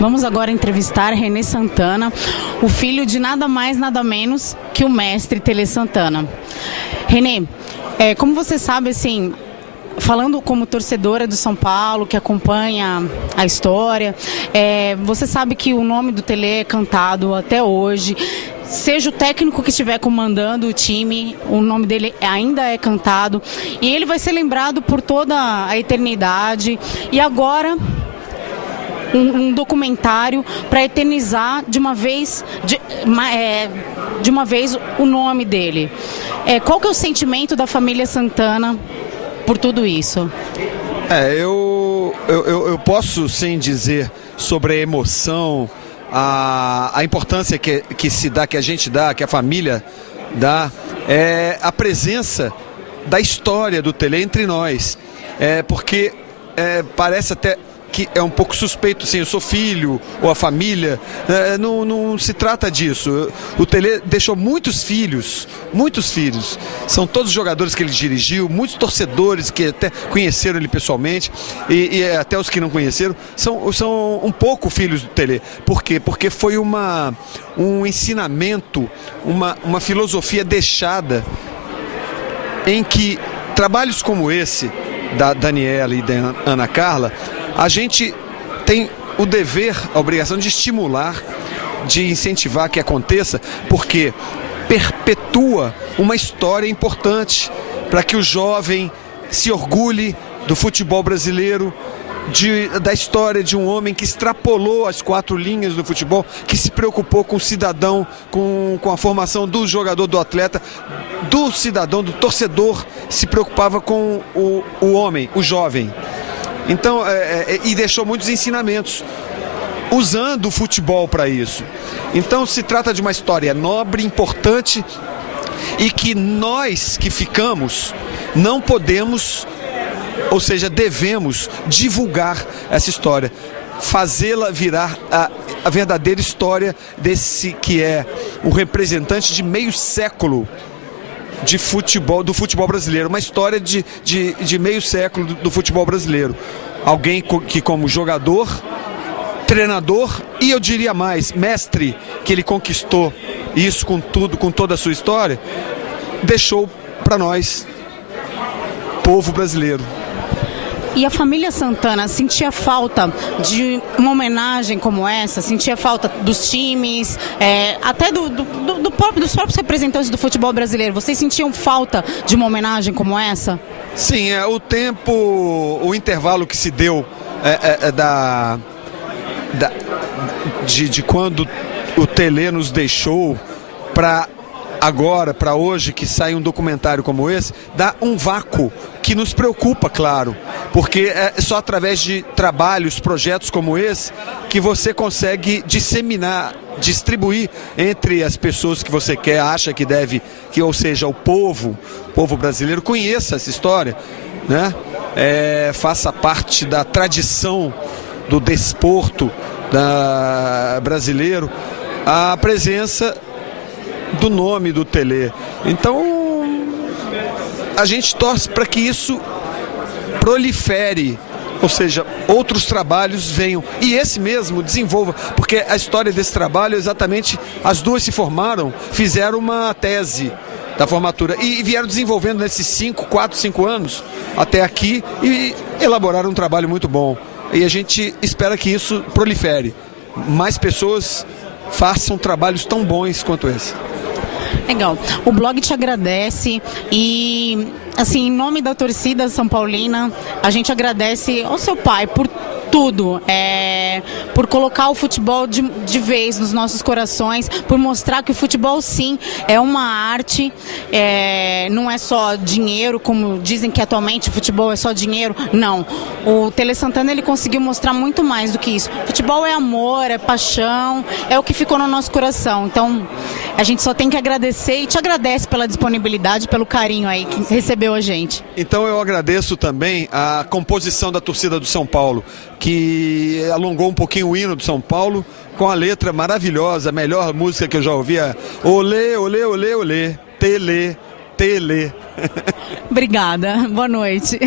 Vamos agora entrevistar René Santana, o filho de nada mais, nada menos que o mestre Tele Santana. René, como você sabe, assim, falando como torcedora do São Paulo, que acompanha a história, você sabe que o nome do Tele é cantado até hoje. Seja o técnico que estiver comandando o time, o nome dele ainda é cantado. E ele vai ser lembrado por toda a eternidade. E agora, um documentário para eternizar de uma vez o nome dele. Qual que é o sentimento da família Santana por tudo isso? Eu posso sim dizer sobre a emoção, a importância que se dá, que a gente dá, que a família dá, a presença da história do Tele entre nós. Porque parece até que é um pouco suspeito, assim, eu sou filho, ou a família, não se trata disso. O Tele deixou muitos filhos, são todos jogadores que ele dirigiu, muitos torcedores que até conheceram ele pessoalmente, e até os que não conheceram, são um pouco filhos do Tele. Por quê? Porque foi um ensinamento, uma filosofia deixada, em que trabalhos como esse, da Daniela e da Ana Carla, a gente tem o dever, a obrigação de estimular, de incentivar que aconteça, porque perpetua uma história importante para que o jovem se orgulhe do futebol brasileiro, da história de um homem que extrapolou as 4 linhas do futebol, que se preocupou com o cidadão, com a formação do jogador, do atleta, do cidadão, do torcedor, se preocupava com o homem, o jovem. Então, e deixou muitos ensinamentos, usando o futebol para isso. Então se trata de uma história nobre, importante, e que nós que ficamos não podemos, ou seja, devemos divulgar essa história, fazê-la virar a verdadeira história desse que é o representante de meio século de futebol, do futebol brasileiro, uma história de meio século do futebol brasileiro. Alguém que, como jogador, treinador e, eu diria mais, mestre, que ele conquistou isso com tudo, com toda a sua história, deixou para nós, povo brasileiro. E a família Santana sentia falta de uma homenagem como essa? Sentia falta dos times, até dos próprios representantes do futebol brasileiro? Vocês sentiam falta de uma homenagem como essa? Sim, o intervalo que se deu de quando o Tele nos deixou para agora, para hoje, que sai um documentário como esse, dá um vácuo que nos preocupa, claro, porque é só através de trabalhos, projetos como esse, que você consegue disseminar, distribuir entre as pessoas que você quer, acha que deve, ou seja, o povo brasileiro conheça essa história, né? Faça parte da tradição do desporto brasileiro, a presença do nome do Tele. Então a gente torce para que isso prolifere, ou seja, outros trabalhos venham e esse mesmo desenvolva, porque a história desse trabalho, exatamente, as duas se formaram, fizeram uma tese da formatura e vieram desenvolvendo nesses 4, 5 anos até aqui e elaboraram um trabalho muito bom. E a gente espera que isso prolifere, mais pessoas façam trabalhos tão bons quanto esse. Legal. O blog te agradece e, assim, em nome da torcida São Paulina, a gente agradece ao seu pai por tudo, por colocar o futebol de vez nos nossos corações, por mostrar que o futebol, sim, é uma arte, não é só dinheiro, como dizem que atualmente o futebol é só dinheiro. Não, o Tele Santana, ele conseguiu mostrar muito mais do que isso. Futebol é amor, é paixão, é o que ficou no nosso coração. Então, a gente só tem que agradecer e te agradece pela disponibilidade, pelo carinho aí que recebeu a gente. Então eu agradeço também a composição da torcida do São Paulo, que alongou um pouquinho o hino do São Paulo, com a letra maravilhosa, a melhor música que eu já ouvia. Olê, olê, olê, olê, Tele, Tele. Obrigada, boa noite.